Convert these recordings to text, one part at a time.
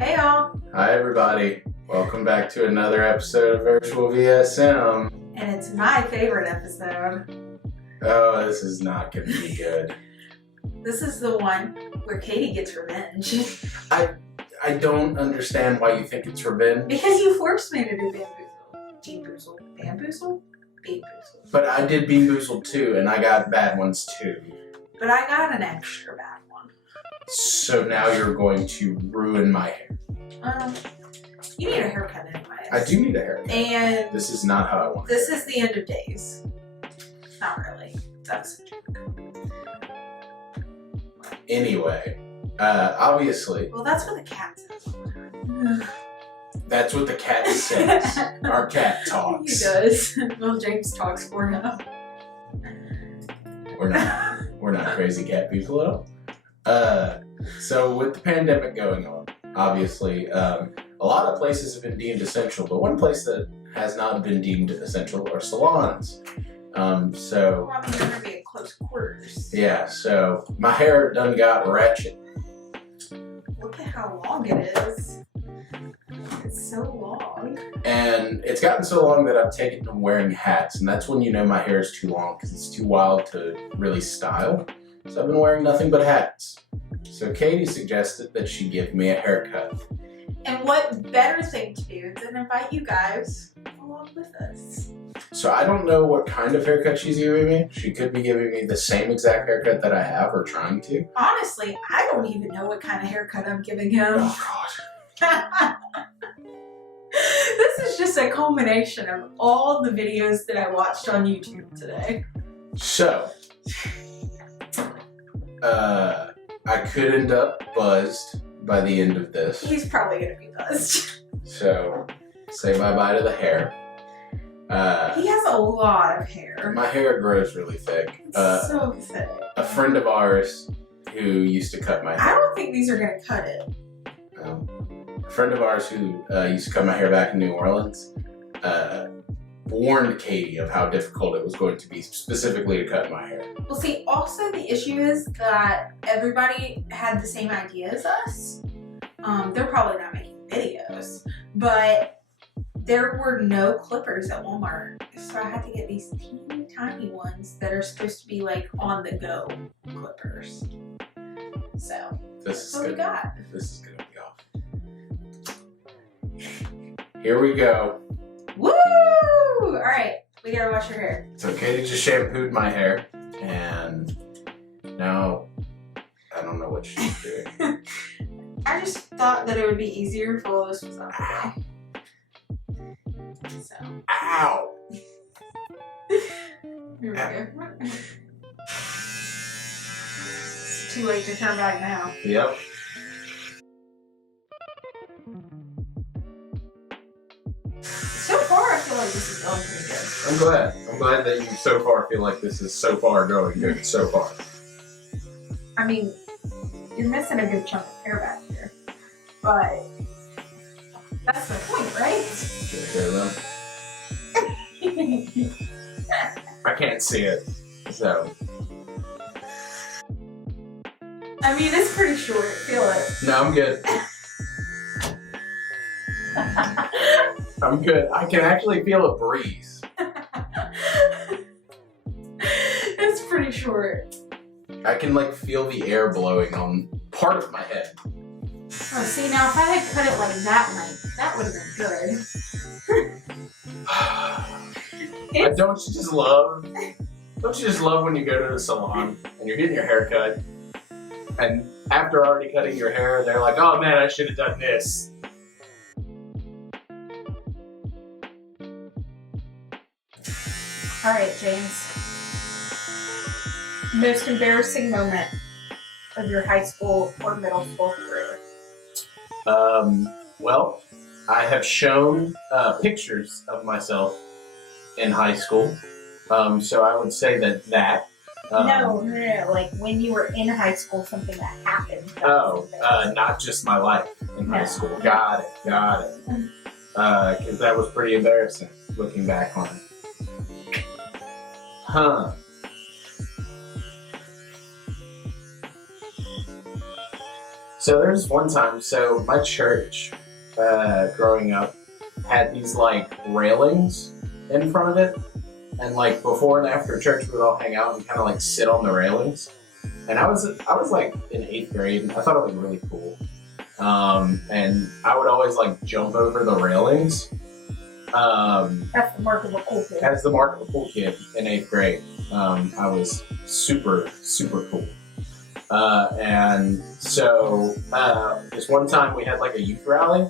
Hey y'all! Hi everybody. Welcome back to another episode of Virtual VSM. And it's my favorite episode. Oh, this is not going to be good. This is the one where Katie gets revenge. I don't understand why you think it's revenge. Because you forced me to do bamboozle. Bamboozle? But I did Bean Boozled too, and I got bad ones too. But I got an extra bad one. So now you're going to ruin my hair. You need a haircut anyways. I do need a haircut. And this is not how I want it. This is the end of days. Not really. That's a joke. Anyway, obviously. Well, that's what the cat says. That's what the cat says. Our cat talks. He does. Well, James talks for him. We're not crazy cat people at all. So with the pandemic going on, obviously, a lot of places have been deemed essential, but one place that has not been deemed essential are salons. Well, I mean, they're gonna be at close quarters. Yeah, so my hair done got ratchet. Look at how long it is. It's so long. And it's gotten so long that I've taken to wearing hats, and that's when you know my hair is too long because it's too wild to really style. So I've been wearing nothing but hats. So Katie suggested that she give me a haircut. And what better thing to do than invite you guys along with us? So I don't know what kind of haircut she's giving me. She could be giving me the same exact haircut that I have or trying to. Honestly, I don't even know what kind of haircut I'm giving him. Oh God. This is just a culmination of all the videos that I watched on YouTube today. So, I could end up buzzed by the end of this. He's probably gonna be buzzed. So, say bye-bye to the hair. He has a lot of hair. My hair grows really thick. It's so thick. A friend of ours who used to cut my I hair. don't think these are gonna cut it. A friend of ours who used to cut my hair back in New Orleans warned Katie of how difficult it was going to be specifically to cut my hair. Well, see, also the issue is that everybody had the same idea as us. They're probably not making videos, but there were no clippers at Walmart, so I had to get these teeny tiny ones that are supposed to be like on the go clippers. So that's what we got. This is gonna be off. Here we go. Woo! All right, we gotta wash your hair. So Katie just shampooed my hair, and now I don't know what she's doing. I just thought that it would be easier if all this was on the So. Ow! Here we go. It's too late to turn back now. Yep. So far, I feel like this is going pretty good. I'm glad. I'm glad that you so far feel like this is so far going good so far. I mean, you're missing a good chunk of hair back here, but that's the point, right? Good hair though. I can't see it, so. I mean, it's pretty short. Feel it. No, I'm good. I'm good. I can actually feel a breeze. It's pretty short. I can like feel the air blowing on part of my head. Oh, see, now if I had cut it like that would have been good. Don't you just love when you go to the salon and you're getting your hair cut, and after already cutting your hair, they're like, oh man, I should have done this. All right, James. Most embarrassing moment of your high school or middle school career? Well, I have shown pictures of myself in high school, so I would say that. No, like when you were in high school, something that happened. Not just my life in high school. Got it. Because that was pretty embarrassing looking back on it. Huh. So there's one time, so my church, growing up, had these like railings in front of it. And like before and after church, we would all hang out and kind of like sit on the railings. And I was like in 8th grade, and I thought it was really cool. And I would always like jump over the railings. That's the mark of a cool kid. As the mark of a cool kid in 8th grade. I was super, super cool. And so this one time we had like a youth rally,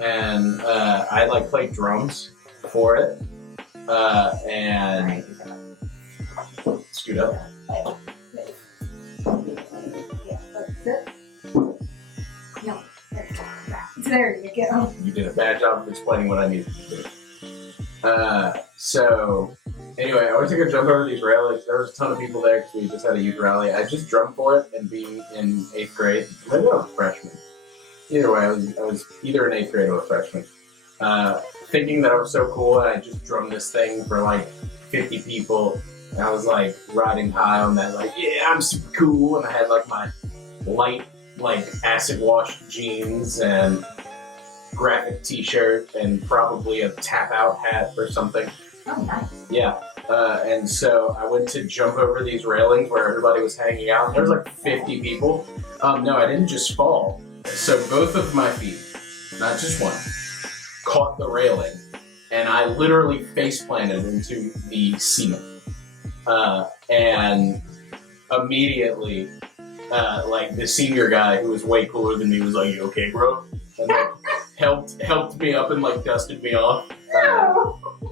and I like played drums for it. And scoot up. No, there you go. You did a bad job of explaining what I needed to do. So anyway, I went to go jump over these railings. There was a ton of people there because we just had a youth rally. I just drummed for it, and being in 8th grade, maybe I was a freshman. Either way, I was either in 8th grade or a freshman. Thinking that I was so cool, and I just drummed this thing for like 50 people, and I was like riding high on that, like, yeah, I'm super cool, and I had like my light, like acid washed jeans and graphic t-shirt and probably a tap out hat or something. Oh, nice. Yeah. And so I went to jump over these railings where everybody was hanging out. There was like 50 people. No, I didn't just fall. So both of my feet, not just one, caught the railing, and I literally face planted into the cement. And immediately, like the senior guy who was way cooler than me was like, "You okay, bro?" And like, helped me up and like dusted me off.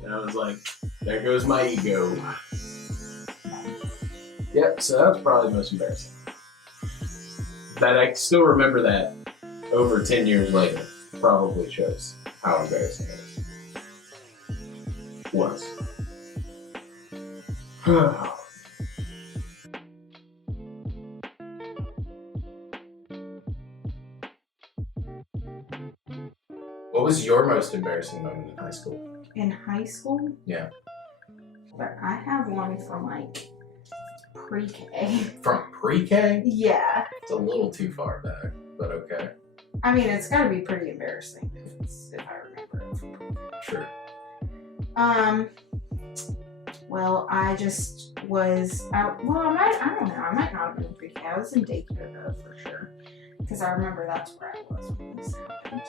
And I was like, "There goes my ego." Yep. So that was probably the most embarrassing. That I still remember that over 10 years later probably shows how embarrassing it was. What was your most embarrassing moment in high school? In high school? Yeah. But I have one from like pre-K. From pre-K? Yeah. It's a little too far back, but okay. I mean, it's got to be pretty embarrassing if I remember it. Sure. Well, I just was out. Well, I don't know. I might not have been pre-K. I was in daycare though, for sure. Because I remember that's where I was when this happened.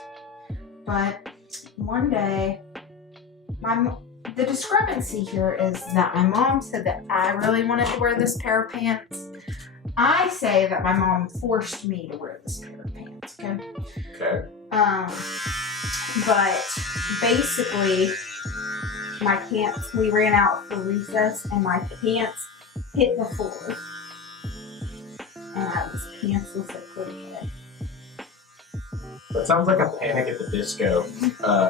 But one day, the discrepancy here is that my mom said that I really wanted to wear this pair of pants. I say that my mom forced me to wear this pair of pants, okay? Okay. But basically, my pants, we ran out for recess, and my pants hit the floor. And I was pantsless at pre-K. That sounds like a Panic at the Disco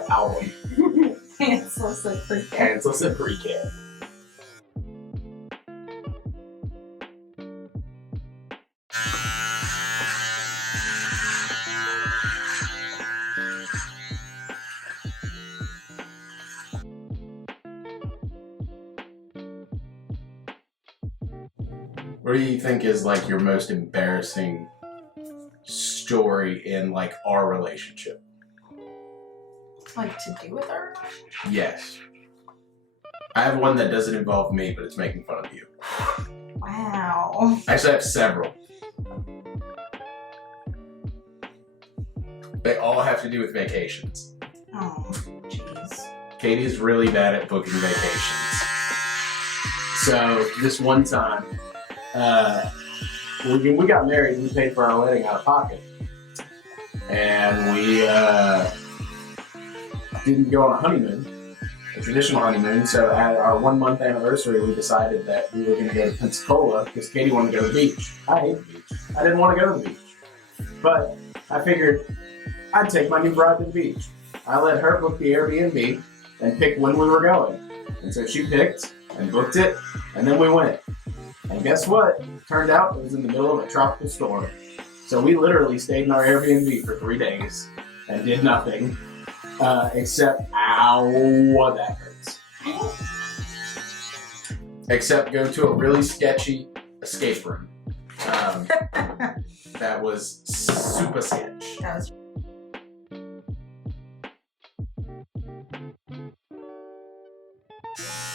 album. Pantsless at pre-K. Pantsless at pre-K. What do you think is like your most embarrassing story in like our relationship? Like to do with her? Yes. I have one that doesn't involve me, but it's making fun of you. Wow. Actually, I have several. They all have to do with vacations. Oh, jeez. Katie's really bad at booking vacations. So this one time, we got married and we paid for our wedding out of pocket. And we didn't go on a honeymoon, a traditional honeymoon. So at our 1 month anniversary, we decided that we were going to go to Pensacola because Katie wanted to go to the beach. I hate the beach. I didn't want to go to the beach. But I figured I'd take my new bride to the beach. I let her book the Airbnb and pick when we were going. And so she picked and booked it, and then we went. And guess what? Turned out it was in the middle of a tropical storm. So we literally stayed in our Airbnb for 3 days and did nothing except, ow, that hurts. Except go to a really sketchy escape room. That was super sketch. That was.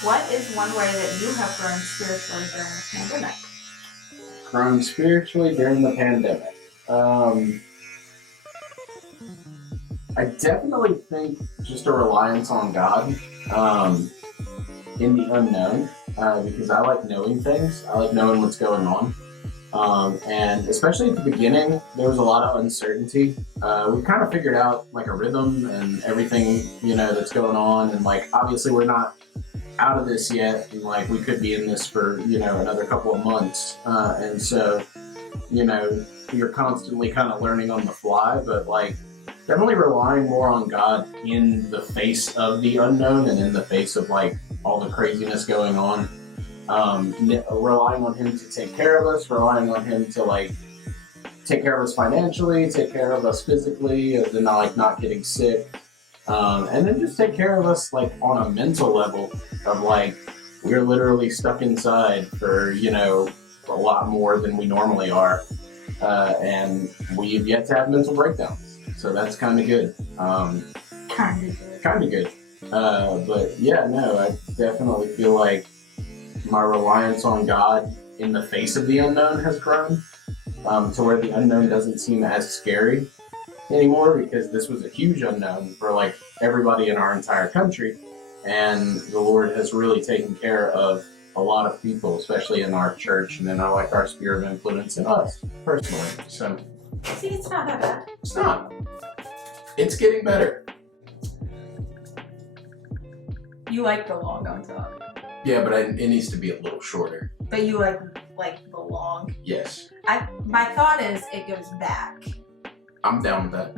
What is one way that you have grown spiritually during the pandemic? Grown spiritually during the pandemic. I definitely think just a reliance on God in the unknown, because I like knowing things. I like knowing what's going on. And especially at the beginning, there was a lot of uncertainty. We kind of figured out like a rhythm and everything, that's going on. And like, obviously we're not out of this yet. And like, we could be in this for, another couple of months. And so, you're constantly kind of learning on the fly, but like, definitely relying more on God in the face of the unknown and in the face of like all the craziness going on. Relying on Him to take care of us, relying on Him to like take care of us financially, take care of us physically, and then not getting sick, and then just take care of us like on a mental level of like we're literally stuck inside for a lot more than we normally are, and we've yet to have mental breakdowns. So that's kind of good. Kind of good. But yeah, no, I definitely feel like my reliance on God in the face of the unknown has grown, to where the unknown doesn't seem as scary anymore, because this was a huge unknown for like everybody in our entire country, and the Lord has really taken care of a lot of people, especially in our church and in our sphere of influence in us personally. So see, it's not that bad. It's not. It's getting better. You like the long on top. Yeah, but it needs to be a little shorter. But you like the long. Yes. My thought is it goes back. I'm down with that.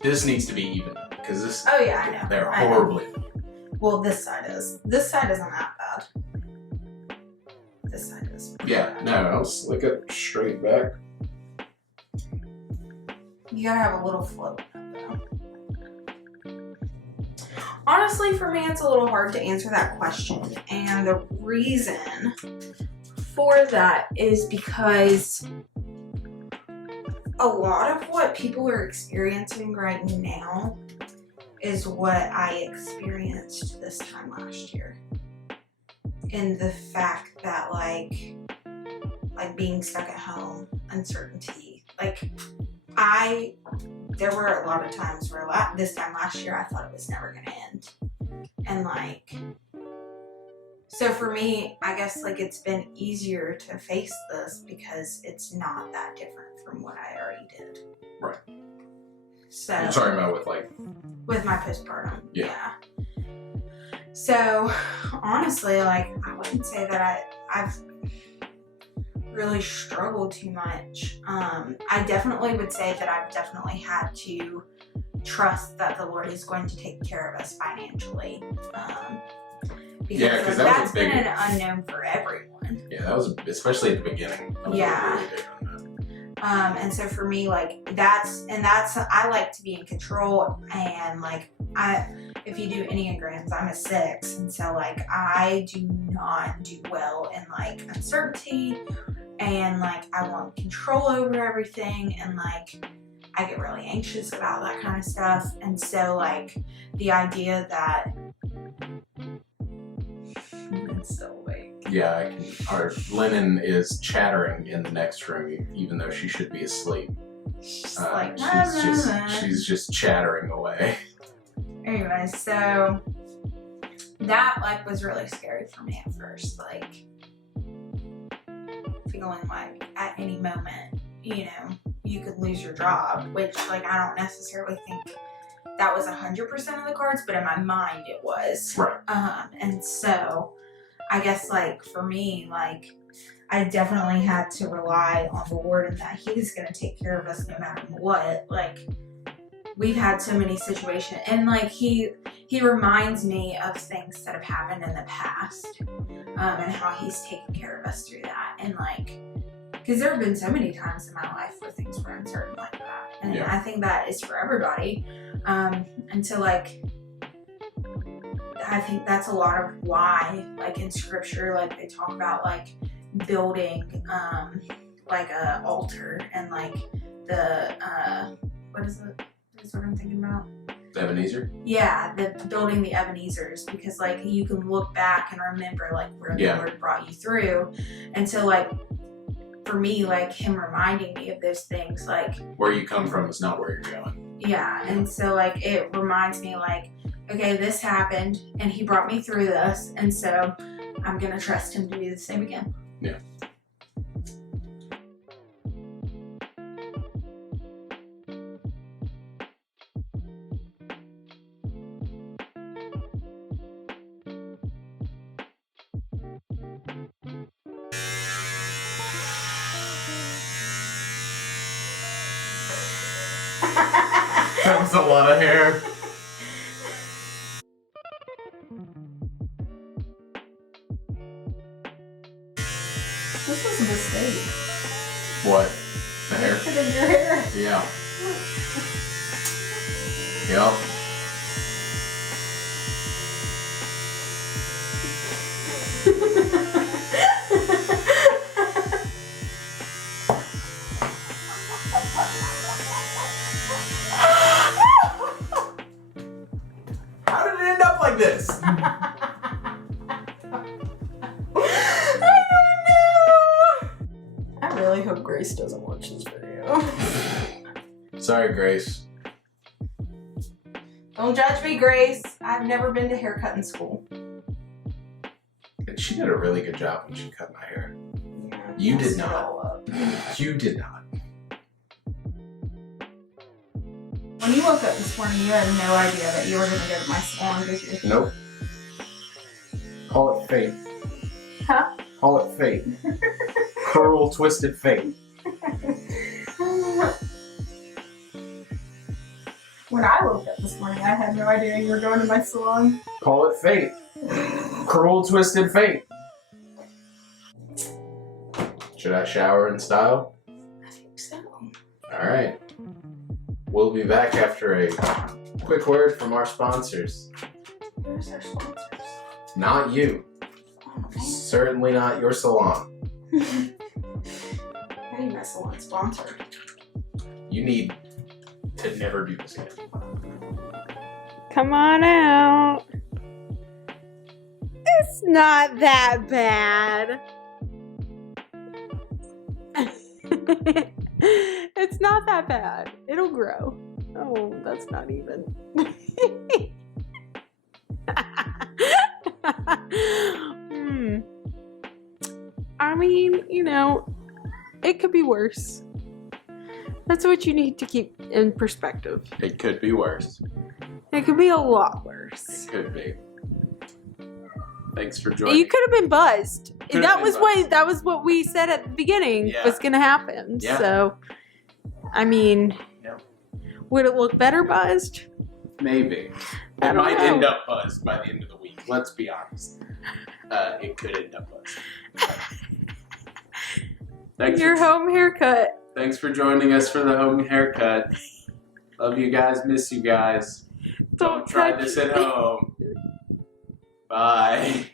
This needs to be even, because this. Oh yeah, I know. They're horribly. Well, this side is. This side isn't that bad. This side is. Yeah, no, I'll slick it straight back. You gotta have a little float. Honestly, for me, it's a little hard to answer that question. And the reason for that is because a lot of what people are experiencing right now is what I experienced this time last year. And the fact that like being stuck at home, uncertainty, there were a lot of times where this time last year I thought it was never gonna end. And so for me, I guess it's been easier to face this because it's not that different from what I already did. Right. So you're talking about with my postpartum. Yeah. So honestly, I wouldn't say that I've really struggled too much. I definitely would say that I've definitely had to trust that the Lord is going to take care of us financially. Because that's been an unknown for everyone. Yeah, that was especially at the beginning. Yeah. Really big on that. And so for me, that's I like to be in control, and if you do Enneagrams, I'm a 6, and so I do not do well in uncertainty, and I want control over everything, and I get really anxious about that kind of stuff. And so the idea that it's so awake. Yeah, our Lennon is chattering in the next room, even though she should be asleep. She's just chattering away. Anyway, so that was really scary for me at first, feeling at any moment, you could lose your job, which I don't necessarily think that was 100% of the cards, but in my mind it was. Right. And so I guess for me, I definitely had to rely on the Lord, and that He was going to take care of us no matter what. We've had so many situations, and He reminds me of things that have happened in the past, and how He's taken care of us through that. And because there have been so many times in my life where things were uncertain like that, and yeah. I think that is for everybody. And so I think that's a lot of why, in scripture, they talk about building like a altar and like the what is it? That's what I'm thinking about. The Ebenezer? Yeah, building the Ebenezers, because like you can look back and remember like where the Lord brought you through. And so like for me, like him reminding me of those things, like where you come from is not where you're going. Yeah, and so like it reminds me like, okay, this happened and he brought me through this, and so I'm gonna trust him to do the same again. Yeah. That was a lot of hair. This was a mistake. What? The hair? Put in your hair. Yeah. Yep. How did it end up like this? I don't know. I really hope Grace doesn't watch this video. Sorry, Grace. Don't judge me, Grace. I've never been to haircutting school. And she did a really good job when she cut my hair. Yeah, You did messed it not. all up. You did not. When you woke up this morning, you had no idea that you were going to go to my salon, did you? Nope. Call it fate. Huh? Call it fate. Curl, twisted fate. When I woke up this morning, I had no idea you were going to my salon. Call it fate. Cruel, twisted fate. Should I shower in style? I think so. Alright. We'll be back after a quick word from our sponsors. Where's our sponsors? Not you. Oh, man. Certainly not your salon. I need my salon sponsored. You need to never do this again. Come on out. It's not that bad. It's not that bad. It'll grow. Oh, that's not even. I mean, you know, it could be worse. That's what you need to keep in perspective. It could be worse. It could be a lot worse. It could be. Thanks for joining. You could have been buzzed. Could've That been was buzzed. that was what we said at the beginning Yeah. was gonna happen. Yeah. So, I mean, Yeah. would it look better buzzed? Maybe. I It don't might know. end up buzzed by the end of the week. Let's be honest. It could end up buzzed. Your home haircut. Thanks for joining us for the home haircut. Love you guys. Miss you guys. Don't try touch this at home. Bye.